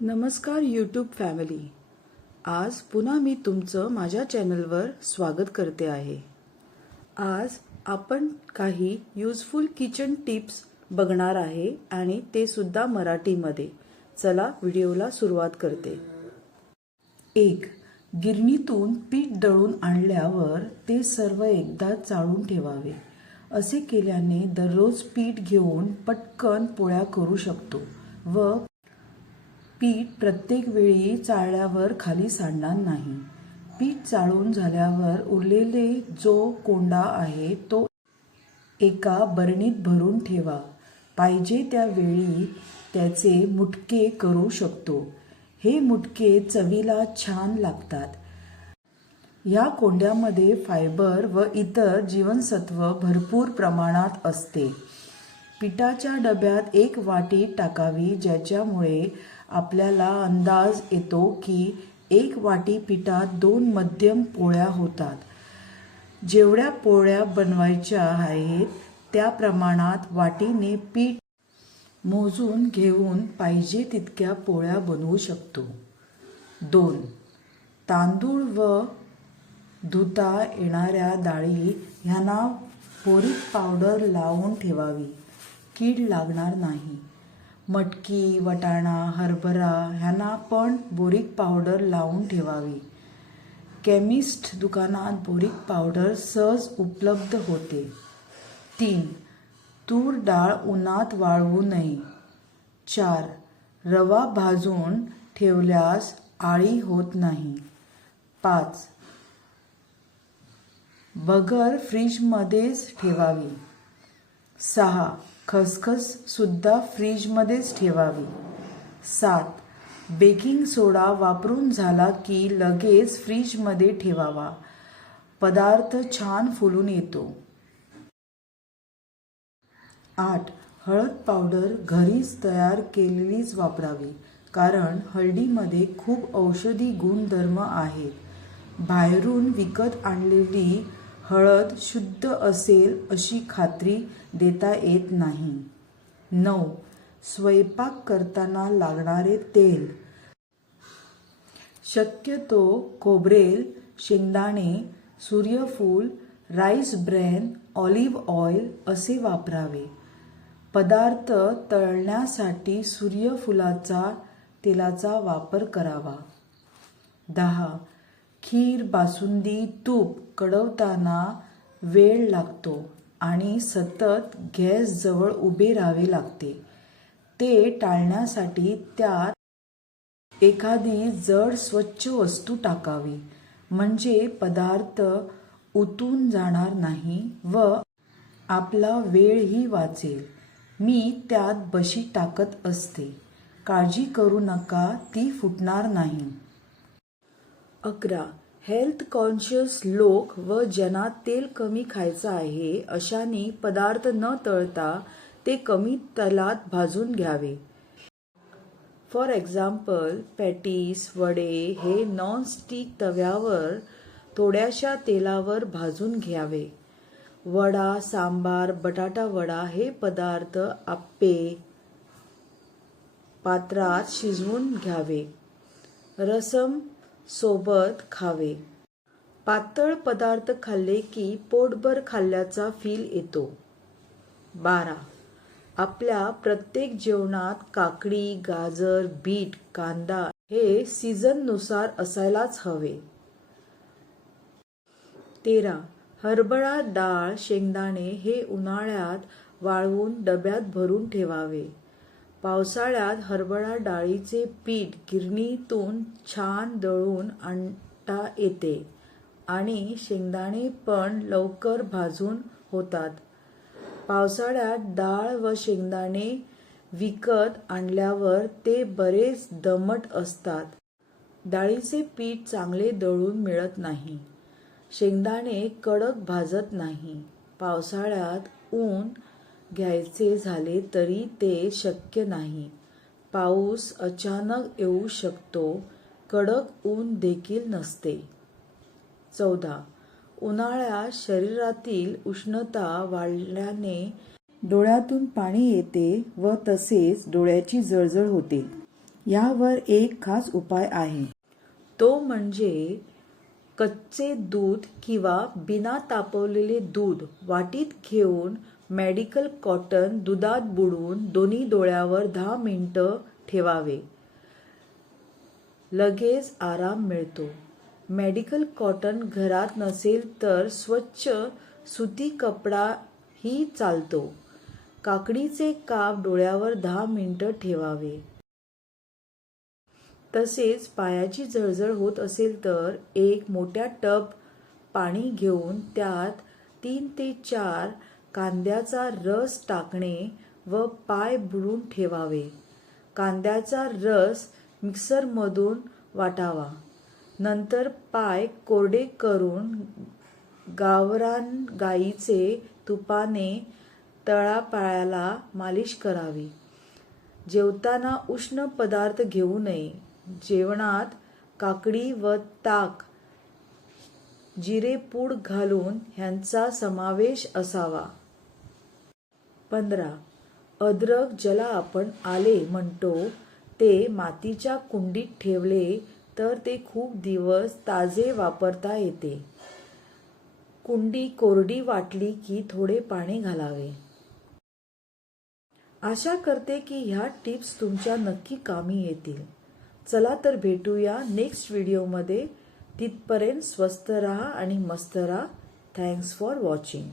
नमस्कार YouTube family आज पुन्हा मी तुमचं माझ्या चॅनलवर स्वागत करते आहे. आज आपण काही युजफुल किचन टिप्स बघणार आहे आणि ते सुद्धा मराठीमध्ये. चला व्हिडिओला सुरुवात करते. एक गिरणीतून पीठ दळून आणल्यावर ते सर्व एकदा चाळून ठेवावे. असे केल्याने दररोज पीठ घेऊन पटकन पोळ्या करू शकतो व पीठ प्रत्येक वेळी चाळल्यावर खाली सांडणार नाही. पीठ चाळून झाल्यावर उरलेले जो कोंडा आहे तो एका बरणीत भरून ठेवा. पाहिजे त्यावेळी त्याचे मुटके करू शकतो. हे मुटके चवीला छान लागतात. या कोंड्यामध्ये फायबर व इतर जीवनसत्व भरपूर प्रमाणात असते. पिठाच्या डब्यात एक वाटी टाकावी ज्याच्यामुळे आपल्याला अंदाज येतो की एक वाटी पिठात दोन मध्यम पोळ्या होतात. जेवढ्या पोळ्या बनवायच्या आहेत त्या प्रमाणात वाटीने पीठ मोजून घेऊन पाहिजे तितक्या पोळ्या बनवू शकतो. दोन. तांदूळ व धुता येणाऱ्या डाळी ह्यांना बोरीक पावडर लावून ठेवावी. कीड लागणार नाही. मटकी वटाणा हरभरा ह्यांना पण बोरीक पावडर लावून ठेवावी. केमिस्ट दुकानात बोरीक पावडर सहज उपलब्ध होते. तीन तूर डाळ उन्हात वाळवू नये. चार रवा भाजून ठेवल्यास आळी होत नाही. पाच बगर फ्रीजमध्येच ठेवावी. सहा. खसखस सुद्धा फ्रीजमध्येच ठेवावी. सात. बेकिंग सोडा वापरून झाला की लगेच फ्रीजमध्ये ठेवावा. पदार्थ छान फुलून येतो. आठ. हळद पावडर घरीच तयार केलेलीच वापरावी कारण हळदीमध्ये खूप औषधी गुणधर्म आहेत. बाहेरून विकत आणलेली हळद शुद्ध असेल अशी खात्री देता येत नाही. नऊ. स्वयंपाक करताना लागणारे तेल. शक्यतो खोबरेल शेंगदाणे सूर्यफूल राईस ब्रॅन ऑलिव्ह ऑइल असे वापरावे. पदार्थ तळण्यासाठी सूर्यफुलाचा तेलाचा वापर करावा. दहा. खीर बासुंदी तूप कडवताना वेळ लागतो आणि सतत गॅस जवळ उभे राहावे लागते. ते टाळण्यासाठी त्यात एखादी जड स्वच्छ वस्तू टाकावी. म्हणजे पदार्थ उतून जाणार नाही व आपला वेळही वाचेल. मी त्यात बशी टाकत असते. काळजी करू नका ती फुटणार नाही. अकरा. हेल्थ कॉन्शियस लोक व ज्यांना तेल कमी खायचं आहे अशाने पदार्थ न तळता ते कमी तेलात भाजून घ्यावे. फॉर एक्झाम्पल पॅटीस वडे हे नॉनस्टिक तव्यावर थोड्याशा तेलावर भाजून घ्यावे. वडा सांबार बटाटा वडा हे पदार्थ आप्पे पात्रात शिजवून घ्यावे. रसम सोबत खावे. पातळ पदार्थ खाल्ले की पोटभर खाल्ल्याचा फील येतो. बारा. आपल्या प्रत्येक जेवणात काकडी गाजर बीट कांदा हे सीझननुसार असायलाच हवे. तेरा. हरभरा डाळ शेंगदाणे हे उन्हाळ्यात वाळवून डब्यात भरून ठेवावे. पावसाळ्यात हरभरा डाळीचे पीठ गिरणीतून छान दळून आणता येते आणि शेंगदाणे पण लवकर भाजून होतात. पावसाळ्यात डाळ व शेंगदाणे विकत आणल्यावर ते बरेच दमट असतात. डाळीचे पीठ चांगले दळून मिळत नाही. शेंगदाणे कडक भाजत नाही. पावसाळ्यात ऊन घ्यायचे झाले तरी ते शक्य नाही. पाऊस अचानक येऊ शकतो कडक ऊन देखील नसते. चौदा. उन्हाळ्यात शरीरातील उष्णता वाढल्याने डोळ्यातून पाणी येते व तसेच डोळ्याची जळजळ होते. यावर एक खास उपाय आहे. तो म्हणजे कच्चे दूध किंवा बिना तापवलेले दूध वाटीत घेऊन मेडिकल कॉटन दुधात बुडवून दोन्ही डोळ्यावर दहा मिनटं ठेवावे. लगेच आराम मिळतो. मेडिकल कॉटन घरात नसेल तर स्वच्छ सुती कपडा ही चालतो. काकडीचे काप डोळ्यावर दहा मिनटं ठेवावे. तसेच पायाची जळजळ होत असेल तर एक मोठ्या टब पाणी घेऊन त्यात तीन ते चार कांद्याचा रस टाकणे व पाय बुडून ठेवावे. कांद्याचा रस मिक्सरमधून वाटावा. नंतर पाय कोरडे करून गावरान गाईचे तुपाने तळापाळ्याला मालिश करावी. जेवताना उष्ण पदार्थ घेऊ नये. जेवणात काकडी व ताक जिरे पूड घालून ह्यांचा समावेश असावा. पंधरा. अद्रक ज्याला आपण आले म्हणतो ते मातीच्या कुंडीत ठेवले तर ते खूप दिवस ताजे वापरता येते. कुंडी कोरडी वाटली की थोडे पाणी घालावे. आशा करते की ह्या टिप्स तुमच्या नक्की कामी येतील. चला तर भेटूया नेक्स्ट व्हिडिओमध्ये तिथपर्यंत स्वस्त राहा आणि मस्त राहा. Thanks for watching